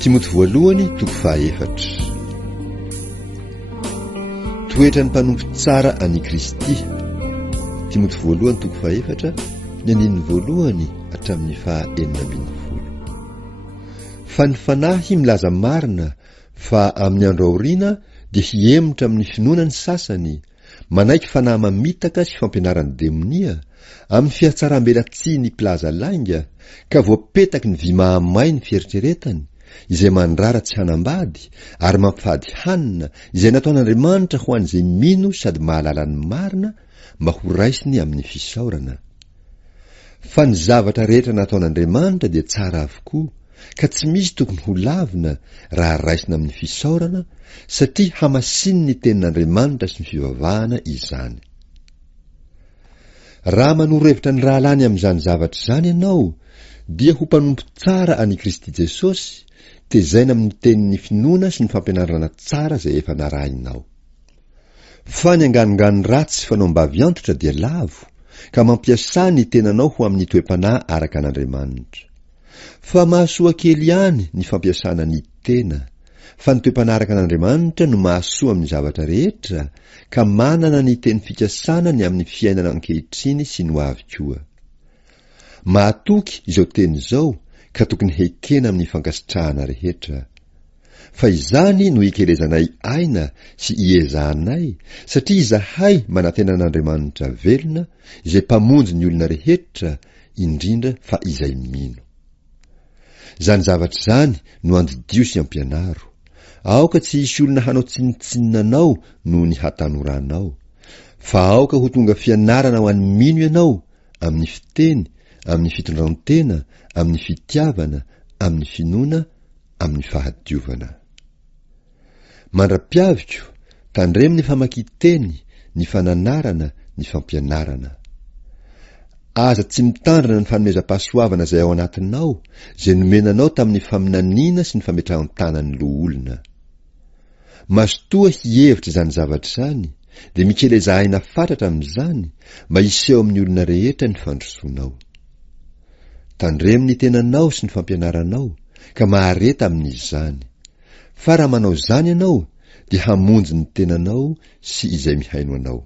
Timoty voalohany toko fahaefatra. Toetra ny mpanompo tsara any Kristy. Timoty voalohany toko fahaefatra, ny andininy voalohany hatramin'ny 4:12. Fa ny fanahy milaza marina fa amin'ny andro aoriana dia hiemotra amin'ny finoana ny sasany, manaiky fanahy mamitaka sy fampianaran'ny demonia, amin'ny fiatsaram-bela tsy ny mpilaza lainga, ka voapetaky ny vy mahamay ny fieritreretany, izay mandrara tsy hanambady ary mampifady hanina, izay nataon'Andriamanitra ho an'izay mino sady mahalala ny marina, mba ho raisiny amin'ny fisaorana. Fa ny zavatra rehetra nataon'Andriamanitra dia tsara avokoa, ka tsy misy tokony ho lavina raha raisina amin'ny fisaorana, satria hamasiny ny tenin'Andriamanitra sy ny fivavahana izany. Raha manoro-hevitra ny rahalany amin'izany zavatra izany ianao, dia ho mpanompo tsara any Kristy Jesosy, tezaina amin'ny tenin'ny finoana sy ny fampianarana tsara izay efa narahinao. Fa ny anganongano ratsy fanaom-bavy antotra dia lavo, ka mampiasa ny tenanao ho amin'ny toe-panahy araka an'Andriamanitra. Fa mahasoa kely ihany ny fampiasana ny tena, fa ny toe-panahy araka an'Andriamanitra no mahasoa amin'ny zavatra rehetra, ka manana ny teny fikasana ny amin'ny fiainana ankehitriny sy ny ho avy koa. Mahatoky izao teny izao, ka tokony hekena amin'ny fankasitrahana rehetra. Fa izany no hikelezanay aina sy hiezahanay, satria izahay manantena an'Andriamanitra velona, izay mpamonjy ny olona rehetra, indrindra fa izay mino. Zany zavatra zany no andidio sy ampianaro. Aoka tsy hisy olona hanao tsinitsinina anao no ny hatanoranao, fa aoka ho tonga fianarana ho an'ny mino ianao, amin'ny fiteny, amin'ny fitondrantena, amin'ny fitiavana, amin'ny finoana, amin'ny fahadiovana. Mandra-piaviko, tandremo ny famaky-teny, ny fananarana, ny fampianarana. Aza tsy mitandrina ny fanomezam-pahasoavana izay ao anatinao, izay nomenanao tamin'ny faminaniana sy ny fametrahon-tanan'ny loholona. Mazotoa hihevitra izany zavatra izany, dia mikelezahina fatratra amin'izany, mba hiseho amin'ny olona rehetra ny fandrosoanao. Tandremo ny tenanao sy ny fampianaranao, ka mahareta amin'izany. Fa raha manao izany ianao, dia hamonjy ny tenanao sy izay mihaino anao.